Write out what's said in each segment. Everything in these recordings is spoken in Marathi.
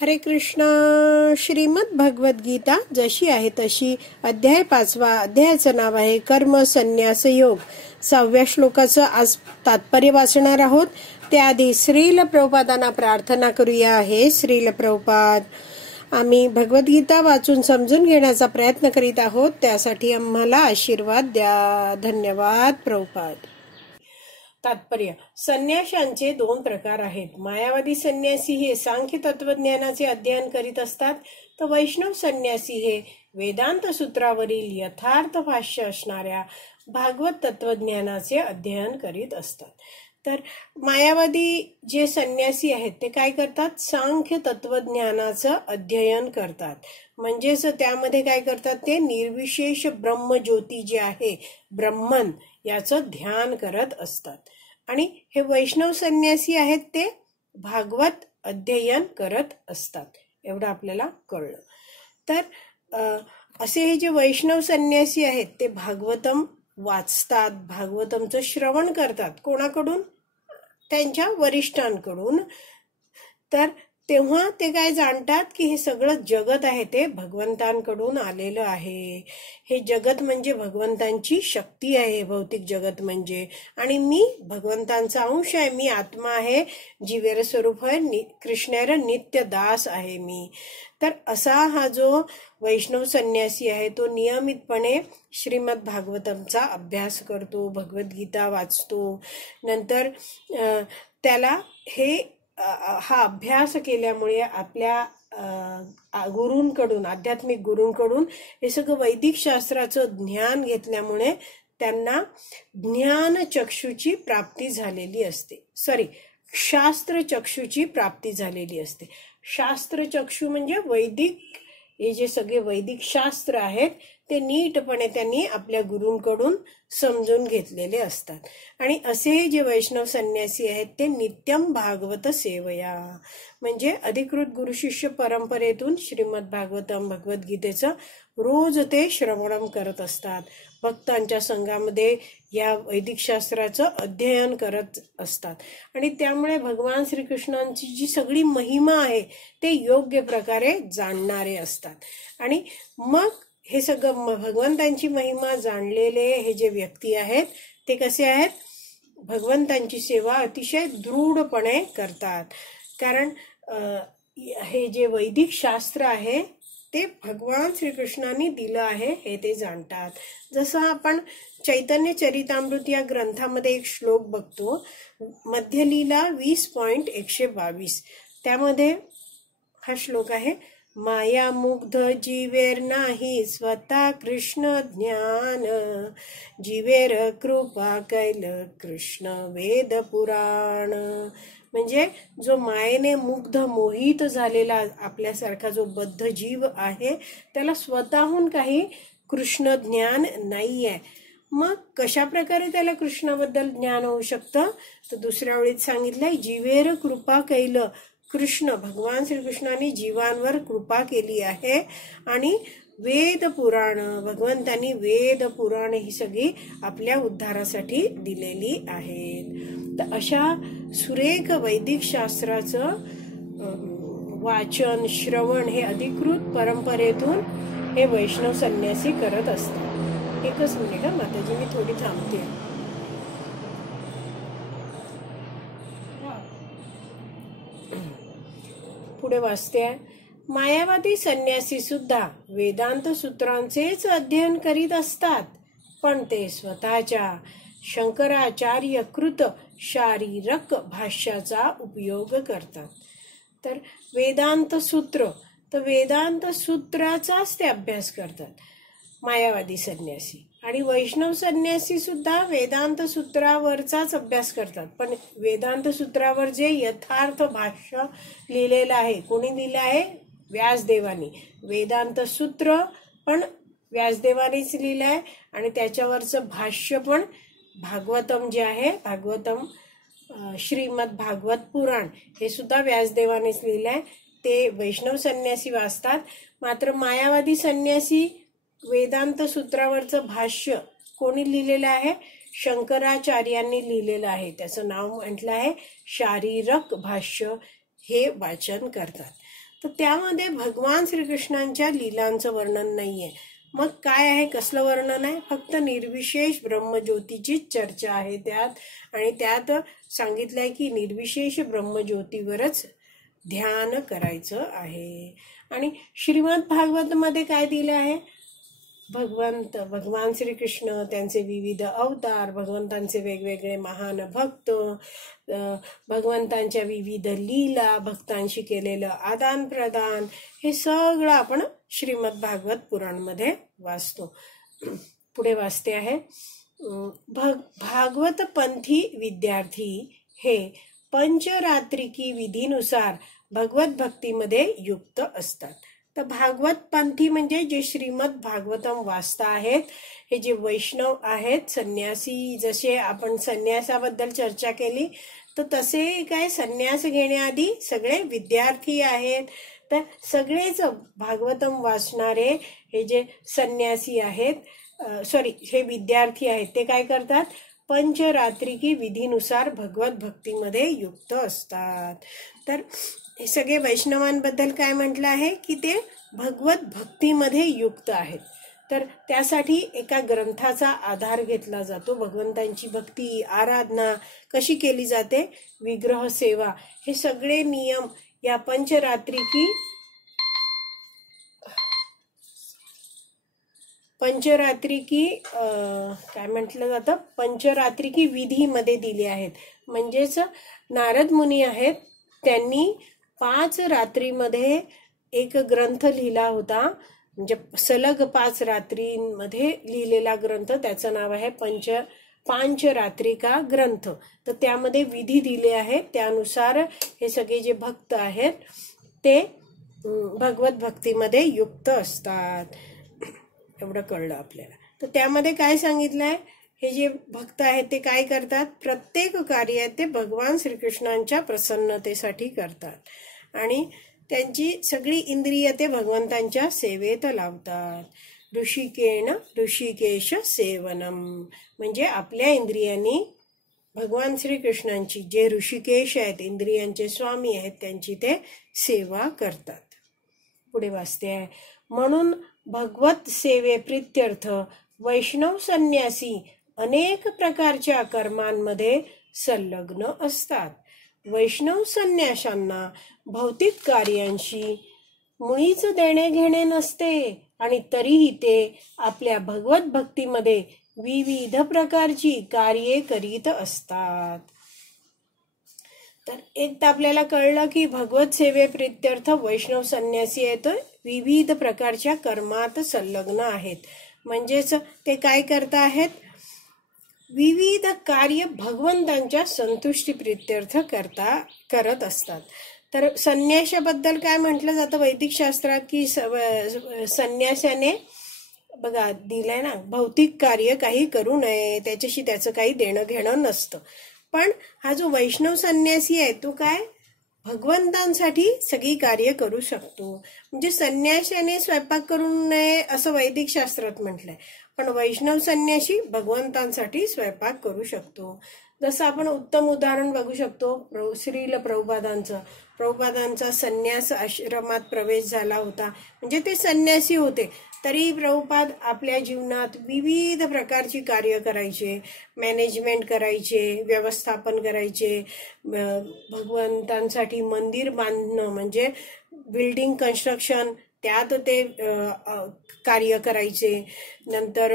हरे कृष्ण. श्रीमद भगवद गीता जशी आहे तशी, अध्याय 5. अध्यायाचं नाव आहे कर्म संन्यास योग. 6व्या श्लोकाचं आज तात्पर्य वाचणार आहोत. त्याआधी श्रील प्रभुपादांना प्रार्थना करूया. हे श्रील प्रभुपाद, आम्ही भगवद्गीता वाचून समजून घेण्याचा प्रयत्न करीत आहोत, त्यासाठी आम्हाला आशीर्वाद द्या. धन्यवाद प्रभुपाद. तात्पर्य: संन्याशांचे 2 प्रकार आहेत. मायावादी संन्यासी हे सांख्य तत्वज्ञानाचे अध्ययन करीत असतात, तर वैष्णव संन्यासी हे वेदांत सूत्रावरील यथार्थ भाष्य असणाऱ्या भागवत तत्वज्ञानाचे अध्ययन करीत असतात. तर मायावादी जे संन्यासी आहेत ते काय करतात? सांख्य तत्वज्ञानाचं अध्ययन करतात. म्हणजेच त्यामध्ये काय करतात? ते निर्विशेष ब्रह्मज्योती जे आहे, ब्रह्मन, याचं ध्यान करत असतात. आणि हे वैष्णव संन्यासी आहेत ते भागवत अध्ययन करत असतात. एवढं आपल्याला कळलं. तर असे हे जे वैष्णव संन्यासी आहेत ते भागवतम वाचतात, भागवतमचं श्रवण करतात. कोणाकडून? त्यांच्या वरिष्ठांकडून. तर तेव्हा ते काय जाणतात की हे सगळं जगत आहे ते भगवंतांकडून आलेलं आहे. हे जगत म्हणजे भगवंतांची शक्ती आहे, भौतिक जगत म्हणजे. आणि मी भगवंतांचा अंश आहे, मी आत्मा आहे, जीवेर स्वरूप आहे, कृष्णेर नित्य दास आहे मी. तर असा हा जो वैष्णव संन्यासी आहे तो नियमितपणे श्रीमद भागवतमचा अभ्यास करतो, भगवद्गीता वाचतो. नंतर त्याला हा अभ्यास केल्यामुळे आपल्या गुरूंकडून, आध्यात्मिक गुरूंकडून हे सगळं वैदिक शास्त्राचं ज्ञान घेतल्यामुळे त्यांना ज्ञान चक्षुची प्राप्ती झालेली असते. शास्त्र चक्षुची प्राप्ती झालेली असते. शास्त्र चक्षु म्हणजे वैदिक, हे जे सगळे वैदिक शास्त्र आहेत ते नीटपणे त्यांनी आपल्या गुरूंकडून समजून घेतलेले असतात. आणि असे जे वैष्णव संन्यासी आहेत ते नित्यम भागवत सेवया, म्हणजे अधिकृत गुरुशिष्य परंपरेतून श्रीमद भागवतम, भगवद्गीतेचं रोज ते श्रवणम करत असतात. भक्तांच्या संघामध्ये या वैदिक शास्त्राचं अध्ययन करत असतात. आणि त्यामुळे भगवान श्रीकृष्णांची जी सगळी महिमा आहे ते योग्य प्रकारे जाणणारे असतात. आणि मग हे सगळं भगवंतांची महिमा जाणलेले हे जे व्यक्ती आहेत ते कसे आहेत? भगवंतांची सेवा अतिशय दृढपणे करतात. कारण हे जे वैदिक शास्त्र आहे ते भगवान श्रीकृष्णांनी दिलं आहे हे ते जाणतात. जसं आपण चैतन्य चरितामृत या ग्रंथामध्ये एक श्लोक बघतो, मध्यलीला 20.122. त्यामध्ये हा श्लोक आहे: माया मुग्ध जीवेर नाही स्वतः कृष्ण ज्ञान, जीवेर कृपा कैल कृष्ण वेद पुराण. म्हणजे जो मायेने मुग्ध, मोहित झालेला आपल्यासारखा जो बद्ध जीव आहे त्याला स्वतःहून काही कृष्ण ज्ञान नाहीये. मग कशा प्रकारे त्याला कृष्णाबद्दल ज्ञान होऊ शकतं? तर दुसऱ्या वेळीत सांगितलंय, जीवेर कृपा कैल कृष्ण, भगवान श्रीकृष्णाने जीवांवर कृपा केली आहे. आणि वेद पुराण, भगवंतांनी वेद पुराण ही सगळी आपल्या उद्धारासाठी दिलेली आहेत. तर अशा सुरेख वैदिक शास्त्राचं वाचन, श्रवण हे अधिकृत परंपरेतून हे वैष्णव संन्यासी करत असतात. एकच मिनिट माताजी, मी थोडी थांबते. पुढे वाचते. मायावादी संन्यासी सुद्धा वेदांत सूत्रांचेच अध्ययन करीत असतात, पण ते स्वतःच्या शंकराचार्य कृत शारीरक भाष्याचा उपयोग करतात. तर वेदांत सूत्र, तर वेदांत सूत्राचाच ते अभ्यास करतात मायावादी संन्यासी. आणि वैष्णव संन्यासी सुद्धा वेदांत सूत्रावरचाच अभ्यास करतात, पण वेदांत सूत्रावर जे यथार्थ भाष्य लिहिलेलं आहे, कोणी लिहिलं आहे? व्यासदेवानी. वेदांत सूत्र पण व्यासदेवानीच लिहिलं आहे. आणि त्याच्यावरचं भाष्य पण भागवतम जे आहे, भागवतम श्रीमद भागवत पुराण, हे सुद्धा व्यासदेवानीच लिहिलं आहे. ते वैष्णव संन्यासी वाचतात. मात्र मायावादी संन्यासी वेदांत सूत्रावरचं भाष्य कोणी लिहिलेलं आहे? शंकराचार्यांनी लिहिलेलं आहे. त्याचं नाव म्हटलं आहे शारीरक भाष्य. हे वाचन करतात. तर त्यामध्ये भगवान श्रीकृष्णांच्या लीलांचं वर्णन नाहीये. मग काय आहे, कसलं वर्णन आहे? फक्त निर्विशेष ब्रह्मज्योतीचीच चर्चा आहे त्यात. आणि त्यात सांगितलंय की निर्विशेष ब्रह्मज्योतीवरच ध्यान करायचं आहे. आणि श्रीमद भागवत मध्ये काय दिलं आहे? भगवान श्रीकृष्ण, त्यांचे विविध अवतार, भगवंतांचे वेगवेगळे महान भक्त, भगवंतांच्या विविध लीला, भक्तांशी केलेलं आदान प्रदान, हे सगळं आपण श्रीमद भागवत पुराणमध्ये वाचतो. पुढे वाचते आहे, भागवत पंथी विद्यार्थी हे पंचरात्रिकी विधीनुसार भगवत भक्तीमध्ये युक्त असतात. तर भागवत पंथी म्हणजे जे श्रीमद भागवतम वाचता आहेत, हे जे वैष्णव आहेत, संन्यासी, जसे आपण संन्यासाबद्दल चर्चा केली, तर तसे काय संन्यास घेण्याआधी सगळे विद्यार्थी आहेत. तर सगळेच भागवतम वाचणारे हे जे संन्यासी आहेत, हे विद्यार्थी आहेत, ते काय करतात? पंचरात्रिकी विधीनुसार भगवत भक्तीमध्ये युक्त असतात. तर हे सगळे वैष्णवांबद्दल काय म्हटलं आहे की ते भगवत भक्तीमध्ये युक्त आहेत. तर त्यासाठी एका ग्रंथाचा आधार घेतला जातो. भगवंतांची भक्ती, आराधना कशी केली जाते, विग्रह सेवा, हे सगळे नियम या पंचरात्रिकी काय म्हटलं जातं, पंचरात्रिकी विधीमध्ये दिले आहेत. म्हणजेच नारद मुनी आहेत, त्यांनी 5 रात्रीमध्ये एक ग्रंथ लिहिला होता. म्हणजे सलग 5 रात्रींमध्ये लिहिलेला ग्रंथ, त्याचं नाव आहे पांचरात्रिका ग्रंथ. तर त्यामध्ये विधी दिले आहेत, त्यानुसार हे सगळे जे भक्त आहेत ते भगवत भक्तीमध्ये युक्त असतात. एवढं कळलं आपल्याला. तर त्यामध्ये काय सांगितलंय, हे जे भक्त आहेत ते काय करतात? प्रत्येक कार्य ते भगवान श्रीकृष्णांच्या प्रसन्नतेसाठी करतात आणि त्यांची सगळी इंद्रिय ते भगवंतांच्या सेवेत लावतात. ऋषिकेश सेवनम म्हणजे आपल्या इंद्रियांनी भगवान श्रीकृष्णांची, जे ऋषिकेश आहेत, इंद्रियांचे स्वामी आहेत, त्यांची ते सेवा करतात. पुढे वाचते आहे, म्हणून भगवत सेवे प्रीत्यर्थ वैष्णव संन्यासी अनेक प्रकारच्या कर्मांमध्ये संलग्न असतात. वैष्णव संन्याशांना भौतिक कार्यांशी मुळीच देणे घेणे नसते आणि तरीही ते आपल्या भगवत भक्तीमध्ये विविध प्रकारची कार्ये करीत असतात. तर एक तर आपल्याला कळलं की भगवत सेवे प्रीत्यर्थ वैष्णव संन्यासी आहेत, विविध प्रकारच्या कर्मात संलग्न आहेत. म्हणजेच ते काय करत आहेत? विविध कार्य भगवंतांच्या संतुष्टी प्रीत्यर्थ करत असतात. तर संन्यासाबद्दल काय म्हटलं जातं वैदिक शास्त्रात की संन्यासाने बघा दिलंय ना, भौतिक कार्य काही करू नये, त्याच्याशी त्याचं काही देणं घेणं नसतं. पण हा जो वैष्णव संन्यासी आहे तो काय भगवंतांसाठी सगळी कार्य करू शकतो. म्हणजे संन्याशाने स्वयंपाक करू नये असं वैदिक शास्त्रात म्हटलंय, पण वैष्णव संन्यासी भगवंतांसाठी स्वयंपाक करू शकतो. जसं आपण उत्तम उदाहरण बघू शकतो श्रील प्रभुपादांचा संन्यास आश्रमात प्रवेश झाला होता. म्हणजे ते संन्यासी होते, तरी प्रभुपाद आपल्या जीवनात विविध प्रकारची कार्य करायचे, मॅनेजमेंट करायचे, व्यवस्थापन करायचे, भगवंतांसाठी मंदिर बांधणं म्हणजे बिल्डिंग कन्स्ट्रक्शन, त्यात ते कार्य करायचे. नंतर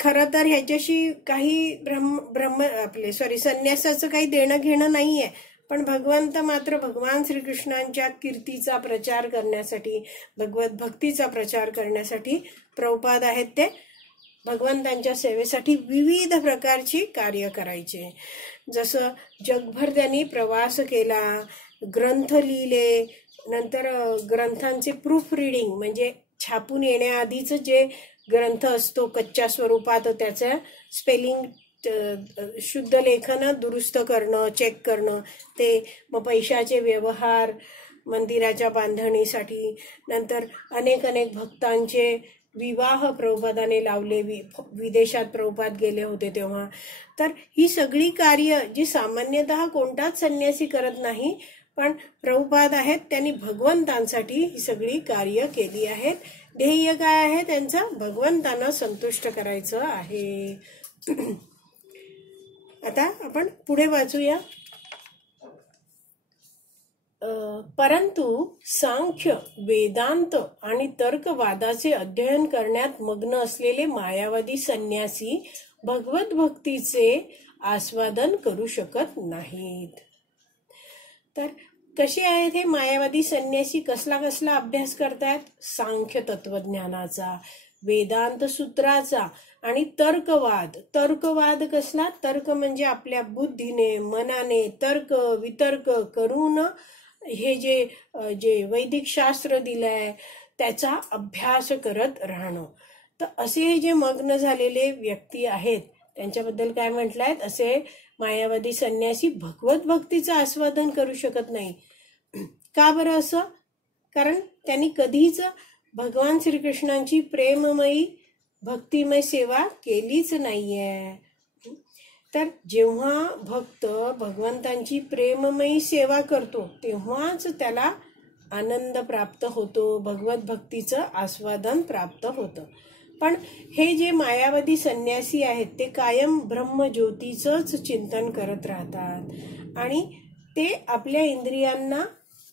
खरं तर ह्याच्याशी काही संन्यासाचं काही देणं घेणं नाहीये, पण भगवंत मात्र भगवान श्रीकृष्णांच्या कीर्तीचा प्रचार करण्यासाठी, भगवत भक्तीचा प्रचार करण्यासाठी प्रभुपाद आहेत ते भगवंतांच्या सेवेसाठी विविध प्रकारची कार्य करायचे. जसं जगभर त्यांनी प्रवास केला, ग्रंथ लिहिले, नंतर ग्रंथांचे प्रूफ रिडिंग म्हणजे छापून येण्याआधीच जे ग्रंथ असतो कच्च्या स्वरूपात त्याचं स्पेलिंग, शुद्ध लेखन दुरुस्त करणं, चेक करणं, ते मग पैशाचे व्यवहार मंदिराच्या बांधणीसाठी, नंतर अनेक भक्तांचे विवाह प्रभुपादाने लावले, विदेशात प्रभुपाद गेले होते तेव्हा. तर ही सगळी कार्य जी सामान्यतः कोणताच संन्यासी करत नाही, पण प्रभुपाद आहेत, त्यांनी भगवंतांसाठी ही सगळी कार्य केली आहेत. ध्येय काय आहे त्यांचं? भगवंतांना संतुष्ट करायचं आहे. आता आपण पुढे वाचूया. परंतु सांख्य, वेदांत आणि तर्कवादाचे अध्ययन करण्यात मग्न असलेले मायावादी संन्यासी भगवत भक्तीचे आस्वादन करू शकत नाहीत. तर कसे आहेत हे मायावादी संन्यासी? कसला अभ्यास करतायत? सांख्य तत्वज्ञानाचा, वेदांत सूत्राचा आणि तर्कवाद. तर्कवाद कसला? तर्क म्हणजे आपल्या बुद्धीने, मनाने तर्क वितर्क करून हे जे वैदिक शास्त्र दिलंय त्याचा अभ्यास करत राहणं. तर असे जे मग्न झालेले व्यक्ती आहेत त्यांच्याबद्दल काय म्हटलंय? असे मायावादी संन्यासी भगवत भक्तीचं आस्वादन करू शकत नाही. का बरं असं? कारण त्यांनी कधीच भगवान श्रीकृष्णांची प्रेममयी भक्तिमय सेवा केलीच नाहीये. तर जेव्हा भक्त भगवंतांची प्रेममयी सेवा करतो तेव्हाच त्याला आनंद प्राप्त होतो, भगवत भक्तीचं आस्वादन प्राप्त होतं. पण हे जे मायावादी संन्यासी आहेत ते कायम ब्रह्मज्योतीचंच चिंतन करत राहतात आणि ते आपल्या इंद्रियांना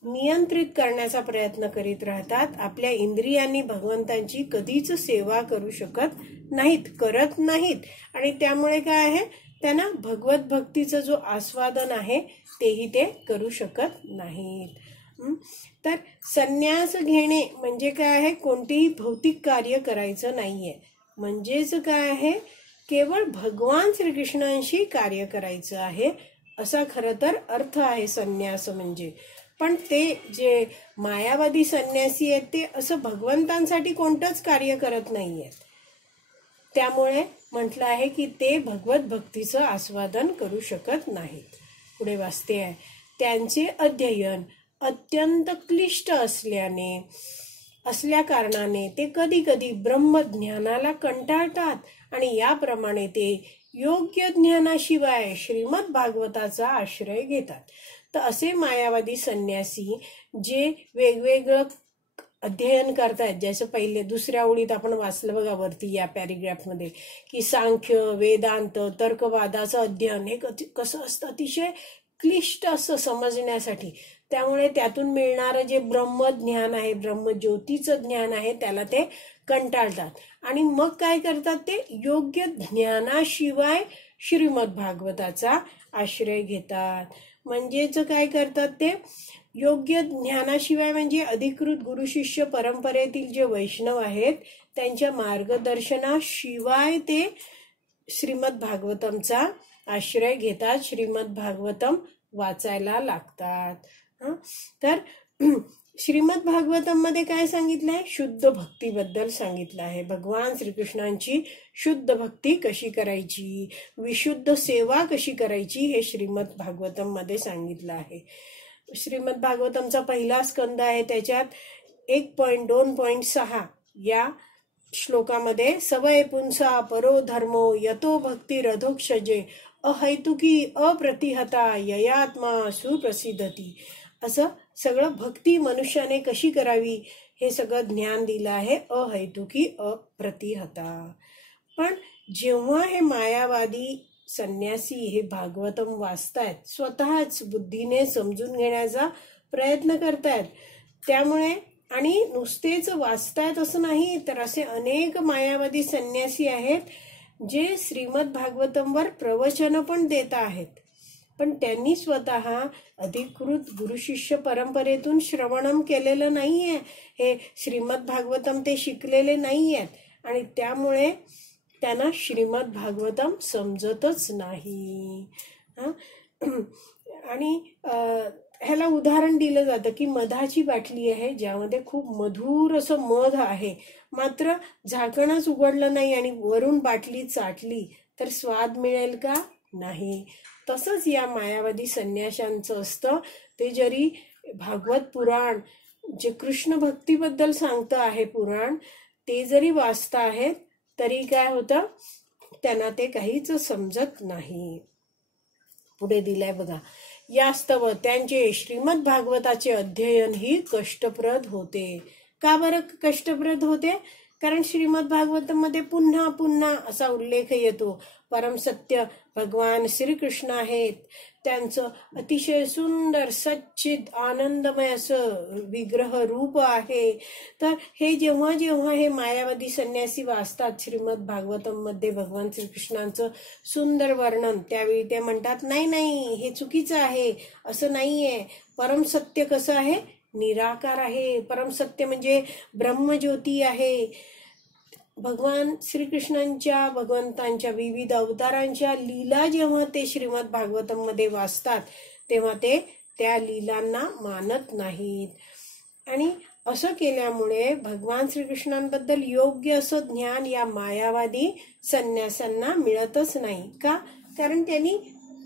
नियंत्रित करण्याचा प्रयत्न करीत राहतात. आपल्या इंद्रियांनी भगवंतांची कधीच सेवा करू शकत नाहीत, करत नाहीत आणि त्यामुळे काय आहे, त्यांना भगवत भक्तीचं जो आस्वादन आहे तेही ते करू शकत नाहीत. तर संन्यास घेणे म्हणजे काय आहे? कोणतेही भौतिक कार्य करायचं नाहीये. म्हणजेच काय आहे? केवळ भगवान श्रीकृष्णांशी कार्य करायचं आहे असा खरं तर अर्थ आहे संन्यास म्हणजे. पण ते जे मायावादी संन्यासी आहेत ते असं भगवंतांसाठी कोणतंच कार्य करत नाहीये. त्यामुळे म्हटलं आहे की ते भगवत भक्तीचं आस्वादन करू शकत नाहीत. पुढे वाचते आहे, त्यांचे अध्ययन अत्यंत क्लिष्ट असल्या कारणाने ते कधी कधी ब्रह्मज्ञानाला कंटाळतात आणि याप्रमाणे ते योग्य ज्ञानाशिवाय श्रीमद भागवताचा आश्रय घेतात. तर असे मायावादी संन्यासी जे वेगवेगळं अध्ययन करतायत, जसं पहिले दुसऱ्या ओळीत आपण वाचलं बघा वरती या पॅरेग्राफमध्ये की सांख्य, वेदांत, तर्कवादाचं अध्ययन हे कसं असतं? अतिशय क्लिष्ट असं समजण्यासाठी. त्यामुळे त्यातून मिळणारं जे ब्रह्मज्ञान आहे, ब्रह्मज्योतीचं ज्ञान आहे त्याला ते कंटाळतात आणि मग काय करतात? ते योग्य ज्ञानाशिवाय श्रीमद भागवताचा आश्रय घेतात. म्हणजेच काय करतात? ते योग्य ज्ञानाशिवाय म्हणजे अधिकृत गुरु शिष्य परंपरेतील जे वैष्णव आहेत त्यांच्या मार्गदर्शनाशिवाय ते श्रीमद भागवतमचा आश्रय घेतात, श्रीमद भागवतम वाचायला लागतात. तर श्रीमद भागवतम मध्ये काय सांगितलंय? शुद्ध भक्तीबद्दल सांगितलं आहे. भगवान श्रीकृष्णांची शुद्ध भक्ती कशी करायची, विशुद्ध सेवा कशी करायची हे श्रीमद भागवतम मध्ये सांगितलं आहे. श्रीमद भागवतमचा पहिला स्कंद आहे, त्याच्यात 1.2.6 या श्लोकामध्ये सवय पुंसा परो धर्मो यतो भक्ती रधोक्षजे अहैतुकी अप्रतिहता ययात्मा सुप्रसिद्धती असं सगळं भक्ती मनुष्याने कशी करावी हे सगळं ज्ञान दिलं आहे, अहैतुकी अप्रतिहता. पण जेव्हा हे मायावादी संन्यासी हे भागवतम वाचतायत, स्वतःच बुद्धीने समजून घेण्याचा प्रयत्न करतायत, त्यामुळे आणि नुसतेच वाचतायत असं नाही तर असे अनेक मायावादी संन्यासी आहेत जे श्रीमद भागवतमवर प्रवचन पण देत आहेत. पण त्यांनी स्वतः अधिकृत गुरुशिष्य परंपरेतून श्रवणम केलेलं नाहीये, हे श्रीमद भागवतम ते शिकलेले नाहीयेत आणि त्यामुळे त्यांना श्रीमद भागवतम समजतच नाही. आणि ह्याला उदाहरण दिलं जातं की मधाची बाटली आहे ज्यामध्ये खूप मधुर असं मध आहे, मात्र झाकणच उघडलं नाही आणि वरून बाटली चाटली तर स्वाद मिळेल का? नाही. तसंच या मायावादी संन्याशांचं असतं. ते जरी भागवत पुराण जे कृष्ण भक्तीबद्दल सांगतं आहे पुराण ते जरी वाचता आहेत तरी काय होतं? त्यांना ते काहीच समजत नाही. पुढे दिलंय बघा, यास्तव त्यांचे श्रीमद भागवताचे अध्ययन ही कष्टप्रद होते. का बरं कष्टप्रद होते? कारण श्रीमद भागवतामध्ये पुन्हा पुन्हा असा उल्लेख येतो. परमसत्य भगवान श्रीकृष्ण आहेत, त्यांचं अतिशय सुंदर सच्चिद आनंदमय असं विग्रह रूप आहे. तर हे जेव्हा जेव्हा हे मायावादी संन्यासी वाचतात श्रीमद भागवतम मध्ये भगवान श्रीकृष्णांचं सुंदर वर्णन, त्यावेळी ते म्हणतात नाही नाही, हे चुकीचं आहे, असं नाहीये. परमसत्य कसं आहे? निराकार आहे. परमसत्य म्हणजे ब्रह्मज्योती आहे. भगवान श्रीकृष्णांच्या भगवंतांच्या विविध अवतारांच्या लीला जेव्हा ते श्रीमद भागवतम मध्ये वाचतात तेव्हा ते त्या लीलांना मानत नाहीत. आणि असं केल्यामुळे भगवान श्रीकृष्णांबद्दल योग्य असं ज्ञान या मायावादी संन्यासांना मिळतच नाही. का? कारण त्यांनी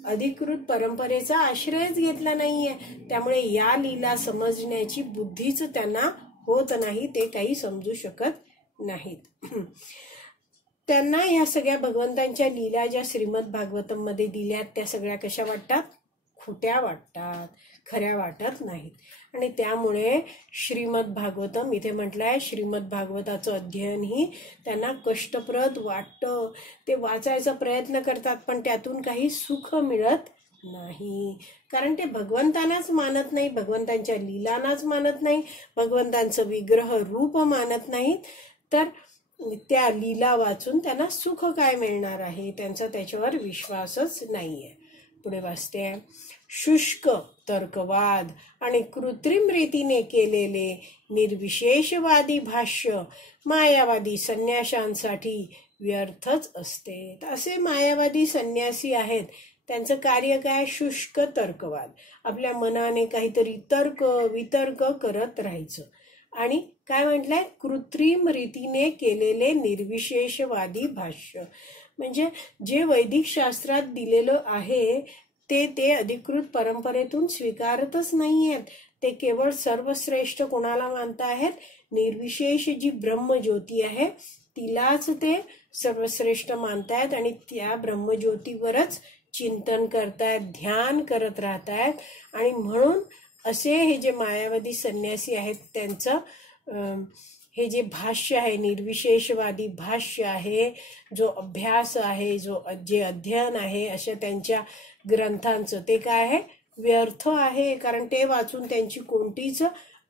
अधिकृत परंपरेचा आश्रयच घेतला नाहीये. त्यामुळे या लीला समजण्याची बुद्धीच त्यांना होत नाही, ते काही समजू शकत नाहीत. त्यांना या सगळ्या भगवंतांच्या लीला ज्या श्रीमद भागवतम मध्ये दिल्यात त्या सगळ्या कशा वाटतात? खोट्या वाटतात, खऱ्या वाटत नाहीत. आणि त्यामुळे श्रीमद भागवतम इथे म्हटलंय, श्रीमद भागवताचं अध्ययन ही त्यांना कष्टप्रद वाटतं. ते वाचायचा प्रयत्न करतात पण त्यातून काही सुख मिळत नाही. कारण ते भगवंतांनाच मानत नाही, भगवंतांच्या लीलांनाच मानत नाही, भगवंतांचं विग्रह रूप मानत नाहीत. तर त्या लीला वाचून त्यांना सुख काय मिळणार आहे? त्यांचा त्याच्यावर विश्वासच नाहीये. पुढे वाचते, शुष्क तर्कवाद आणि कृत्रिम रीतीने केलेले निर्विशेषवादी भाष्य मायावादी संन्याशांसाठी व्यर्थच असते. असे मायावादी संन्यासी आहेत, त्यांचं कार्य काय? शुष्क तर्कवाद. आपल्या मनाने काहीतरी तर्क वितर्क करत राहायचं. आणि काय म्हटलंय? कृत्रिम रीतीने केलेले निर्विशेषवादी भाष्य. म्हणजे जे वैदिक शास्त्रात दिलेलं आहे ते अधिकृत परंपरेतून स्वीकारतच नाहीयेत. ते केवळ सर्वश्रेष्ठ कोणाला मानताहेत? निर्विशेष जी ब्रह्मज्योती आहे तिलाच ते सर्वश्रेष्ठ मानतायत आणि त्या ब्रह्मज्योतीवरच चिंतन करतायत, ध्यान करत राहतायत. आणि म्हणून असे हे जे मायावादी संन्यासी आहेत त्यांचं हे जे भाष्य आहे, निर्विशेषवादी भाष्य आहे, जो अभ्यास आहे, जे अध्ययन आहे अशा त्यांच्या ग्रंथांचं, ते काय आहे? व्यर्थ आहे. कारण ते वाचून त्यांची कोणतीच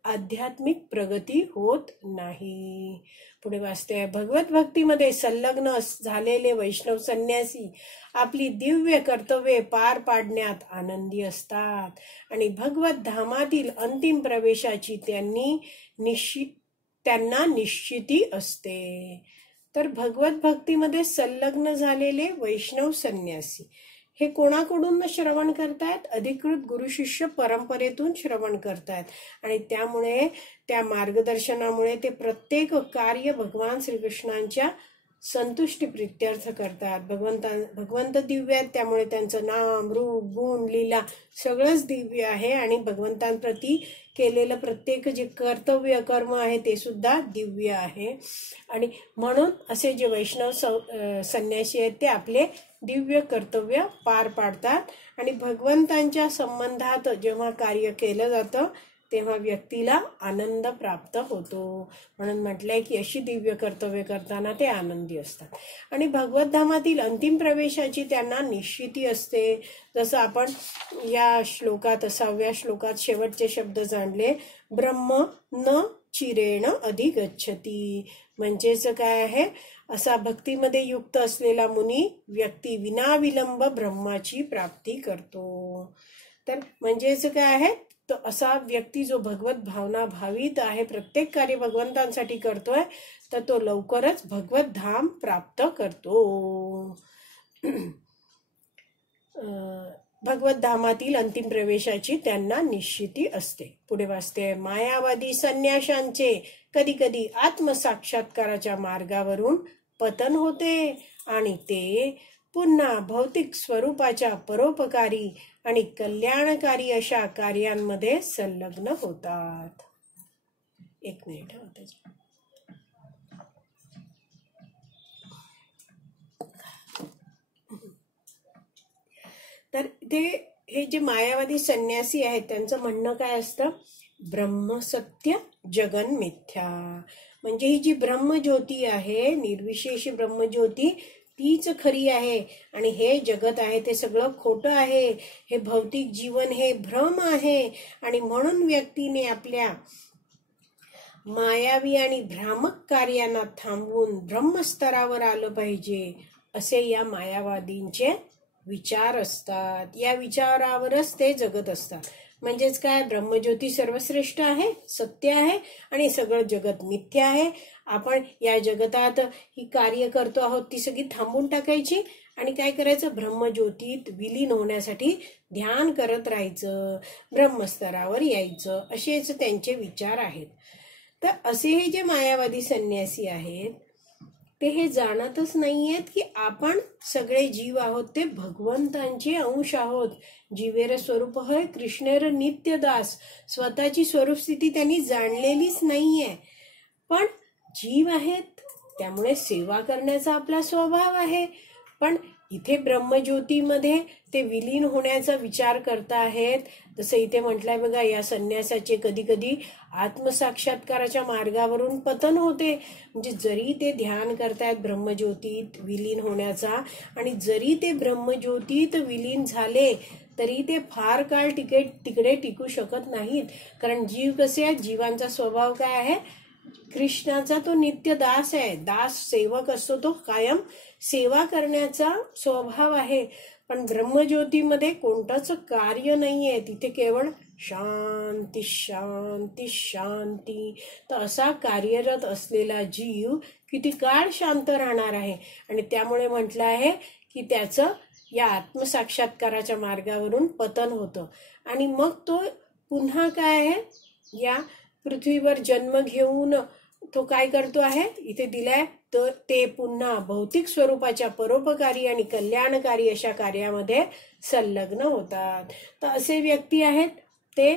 आध्यात्मिक प्रगती होत नाही. पुढे वाचते, भगवत भक्तीमध्ये संलग्न झालेले वैष्णव संन्यासी आपली दिव्य कर्तव्ये पार पाडण्यात आनंदी असतात आणि भगवत धामातील अंतिम प्रवेशाची त्यांना निश्चिती असते. तर भगवत भक्तीमध्ये संलग्न झालेले वैष्णव संन्यासी हे कोणाकडून श्रवण करतायत? अधिकृत गुरु शिष्य परंपरेतून श्रवण करतायत. आणि त्यामुळे त्या मार्गदर्शनामुळे ते प्रत्येक कार्य भगवान श्रीकृष्णांच्या संतुष्टी प्रित्यर्थ करतात. भगवंत दिव्य आहेत, त्यामुळे त्यांचं नाम रूप गुण लीला सगळंच दिव्य आहे. आणि भगवंतांप्रती केलेलं प्रत्येक जे कर्तव्य कर्म आहे ते सुद्धा दिव्य आहे. आणि म्हणून असे जे वैष्णव संन्यासी आहेत ते आपले दिव्य कर्तव्य पार पाडतात. आणि भगवंतांच्या संबंधात जेव्हा कार्य केलं जातं तेव्हा व्यक्तीला आनंद प्राप्त होतो. म्हणून म्हटलंय की अशी दिव्य कर्तव्य करताना ते आनंदी असतात. आणि भगवत धामातील अंतिम प्रवेशाची त्यांना निश्चिती असते. जसं आपण या श्लोकात 6व्या श्लोकात शेवटचे शब्द जाणले, ब्रह्म न चिरेण अधिगच्छति. म्हणजेच काय आहे? असा भक्तीमध्ये युक्त असलेला मुनी व्यक्ती विनाविलंब ब्रह्माची प्राप्ती करतो. तर म्हणजेच काय आहे? तर असा व्यक्ती जो भगवत भावना भावित आहे, प्रत्येक कार्य भगवंतांसाठी करतोय, तर तो लवकरच भगवत धाम प्राप्त करतो. भगवत धामातील अंतिम प्रवेशाची त्यांना निश्चिती असते. पुढे वाचते, मायावादी संन्याशांचे कधी कधी आत्मसाक्षात्काराच्या मार्गावरून पतन होते आणि ते पुन्हा भौतिक स्वरूपाच्या परोपकारी आणि कल्याणकारी अशा कार्यांमध्ये संलग्न होतात. एक मिनिट तर ते हे जे मायावादी संन्यासी आहेत त्यांचं म्हणणं काय असतं, ब्रह्म सत्य जगन मिथ्या. म्हणजे ही जी ब्रह्मज्योती आहे, निर्विशेष ब्रह्मज्योती, तीच खरी आहे आणि हे जगत आहे ते सगळं खोटं आहे. हे भौतिक जीवन हे भ्रम आहे आणि म्हणून व्यक्तीने आपल्या मायावी आणि भ्रामक कार्यांना थांबवून ब्रह्मस्तरावर आलं पाहिजे, असे या मायावादींचे विचार असतात. या विचारावरच ते जगत असतात. म्हणजेच काय, ब्रह्मज्योती सर्वश्रेष्ठ आहे, सत्य आहे आणि सगळं जगत मिथ्या आहे. आपण या जगतात ही कार्य करतो आहोत ती सगळी थांबून टाकायची आणि काय करायचं, ब्रह्मज्योतीत विलीन होण्यासाठी ध्यान करत राहायचं, ब्रह्मस्तरावर यायचं, असेच त्यांचे विचार आहेत. तर असे हे जे मायावादी संन्यासी आहेत ते हे जाणतच नाहीयेत की आपण सगळे जीव आहोत ते भगवंतांचे अंश आहोत. जीवेर स्वरूप होय कृष्णेर नित्यदास. स्वतःची स्वरूप स्थिती त्यांनी जाणलेलीच नाहीये. पण जीव आहेत त्यामुळे सेवा करण्याचा आपला स्वभाव आहे. पण इथे ब्रह्मज्योतीमध्ये ते विलीन होण्याचा विचार करता आहेत. जसं इथे म्हटलंय बघा, या संन्यासाचे कधी कधी आत्मसाक्षात्काराच्या मार्गावरून पतन होते. म्हणजे जरी ते ध्यान करतायत ब्रह्मज्योतीत विलीन होण्याचा आणि जरी ते ब्रह्मज्योतीत विलीन झाले तरी ते फार काळ तिकडे टिकू शकत नाहीत. कारण जीव कसे आहेत, जीवांचा स्वभाव काय आहे, कृष्णाचा तो नित्य दास आहे. दास सेवक असतो, तो कायम सेवा करण्याचा स्वभाव आहे. पण ब्रह्मज्योतीमध्ये कोणतंच कार्य नाहीये, तिथे केवळ शांती शांती शांती. तर असा कार्यरत असलेला जीव किती काळ शांत राहणार आहे. आणि त्यामुळे म्हटलं आहे की त्याचं या आत्मसाक्षात्काराच्या मार्गावरून पतन होतं आणि मग तो पुन्हा काय आहे, या पृथ्वीवर जन्म घेऊन तो काय करतो आहे, इथे दिलाय, तर ते पुन्हा भौतिक स्वरूपाच्या परोपकारी आणि कल्याणकारी अशा कार्यामध्ये संलग्न होतात. तर असे व्यक्ती आहेत ते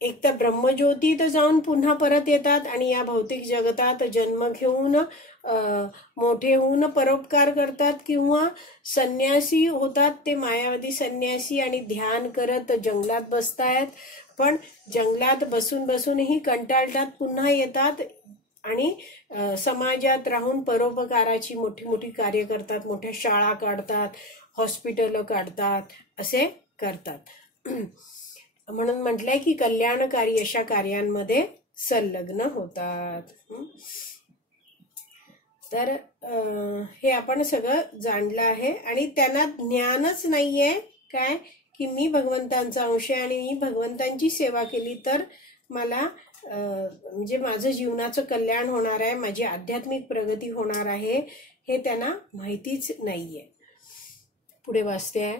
एक तर ब्रह्मज्योतीत जाऊन पुन्हा परत येतात आणि या भौतिक जगतात जन्म घेऊन मोठे होऊन परोपकार करतात, किंवा संन्यासी होतात ते मायावादी संन्यासी आणि ध्यान करत जंगलात बसतायत. पण जंगलात बसूनही कंटाळतात, पुन्हा येतात आणि समाजात राहून परोपकाराची मोठी मोठी कार्य करतात, मोठ्या शाळा काढतात, हॉस्पिटल काढतात, असे करतात. म्हणून म्हटलंय की कल्याणकारी अशा कार्यांमध्ये संलग्न होतात. तर हे आपण सगळं जाणलं आहे आणि त्यांना ज्ञानच नाहीये काय की मी भगवंतांचा अंश आहे आणि मी भगवंतांची सेवा केली तर मला म्हणजे माझं जीवनाचं कल्याण होणार आहे, माझी आध्यात्मिक प्रगती होणार आहे, हे त्यांना माहितीच नाहीये. पुढे वाचते आहे,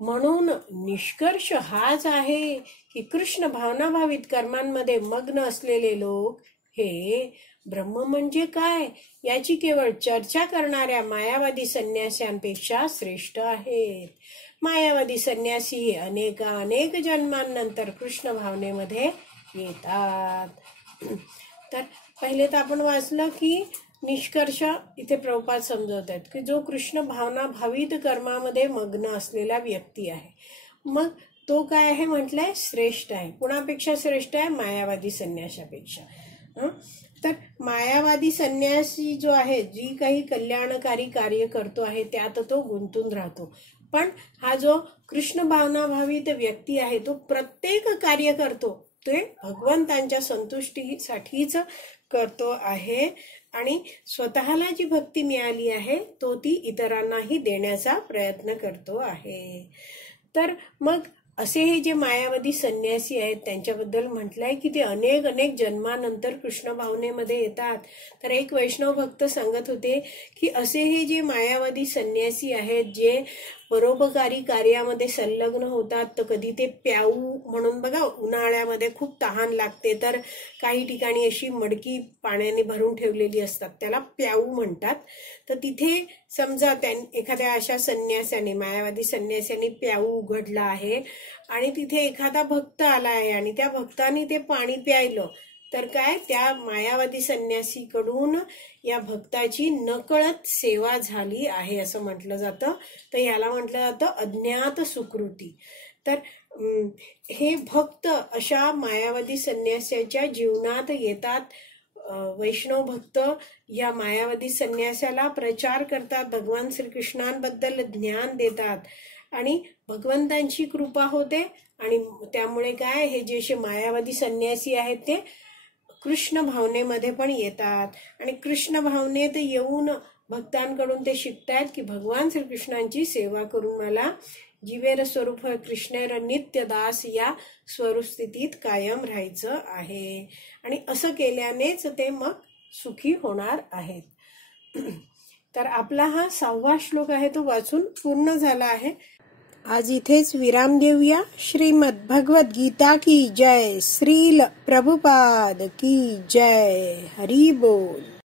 म्हणून निष्कर्ष हाच आहे की कृष्ण भावनाभावित कर्मांमध्ये मग्न असलेले लोक हे ब्रह्म म्हणजे काय याची केवळ चर्चा करणाऱ्या मायावादी संन्याशांपेक्षा श्रेष्ठ आहेत. मायावादी संन्यासी अनेक जन्मांनंतर कृष्ण भावनेमध्ये येतात. तर पहिले तर आपण वाचलं की निष्कर्ष इथे प्रभुपाद समजवत आहेत की जो कृष्ण भावना भावित कर्मामध्ये मग्न असलेला व्यक्ती आहे, मग तो काय आहे म्हटलंय, श्रेष्ठ आहे. कुणापेक्षा श्रेष्ठ आहे, मायावादी संन्याशापेक्षा. तर मायावादी संन्यासी जो आहे, जी काही कल्याणकारी कार्य करतो आहे त्यात तो गुंतून राहतो. पण हा जो कृष्ण भावना भावित व्यक्ती आहे तो प्रत्येक कार्य करतो ते भगवंतांच्या संतुष्टीसाठीच करतो आहे आणि स्वतःला जी भक्ती मिळाली आहे तो ती इतरांनाही देण्याचा प्रयत्न करतो आहे. तर मग असे हे जे मायावादी संन्यासी आहेत त्यांच्याबद्दल म्हटलंय की ते अनेक जन्मानंतर कृष्ण भावनेमध्ये येतात. तर एक वैष्णव भक्त सांगत होते की असे हे जे मायावादी संन्यासी आहेत जे परोपकारी कार्यामध्ये संलग्न होतात, तर कधी ते प्याऊ म्हणून बघा, उन्हाळ्यामध्ये खूप तहान लागते तर काही ठिकाणी अशी मडकी पाण्याने भरून ठेवलेली असतात, त्याला प्याऊ म्हणतात. तर तिथे समजा एखाद्या अशा संन्यासाने, मायावादी संन्यासाने प्याऊ उघडला आहे आणि तिथे एखादा भक्त आला आहे आणि त्या भक्ताने ते पाणी प्यायलं, तर काय, त्या मायावादी संन्यासीकडून या भक्ताची नकळत सेवा झाली आहे असं म्हटलं जातं. तर याला म्हटलं जातं अज्ञात सुकृती. तर हे भक्त अशा मायावादी संन्यासाच्या जीवनात येतात. वैष्णव भक्त या मायावादी संन्यासाला प्रचार करतात, भगवान श्रीकृष्णांबद्दल ज्ञान देतात आणि भगवंतांची कृपा होते. आणि त्यामुळे काय, हे जे असे मायावादी संन्यासी आहेत ते कृष्ण भावनेमध्ये पण येतात आणि कृष्ण भावनेत येऊन भक्तांकडून ते शिकतात की भगवान श्रीकृष्णांची सेवा करून मला जीवेर स्वरूप कृष्णेर नित्य दास या स्वरूपस्थितीत कायम राहायचं आहे. आणि असं केल्यानेच ते मग सुखी होणार आहेत. तर आपला हा 6वा श्लोक आहे तो वाचून पूर्ण झाला आहे. आज इथेच विराम देऊया. श्रीमद भगवद गीता की जय. श्रील प्रभुपाद की जय. हरी बोल.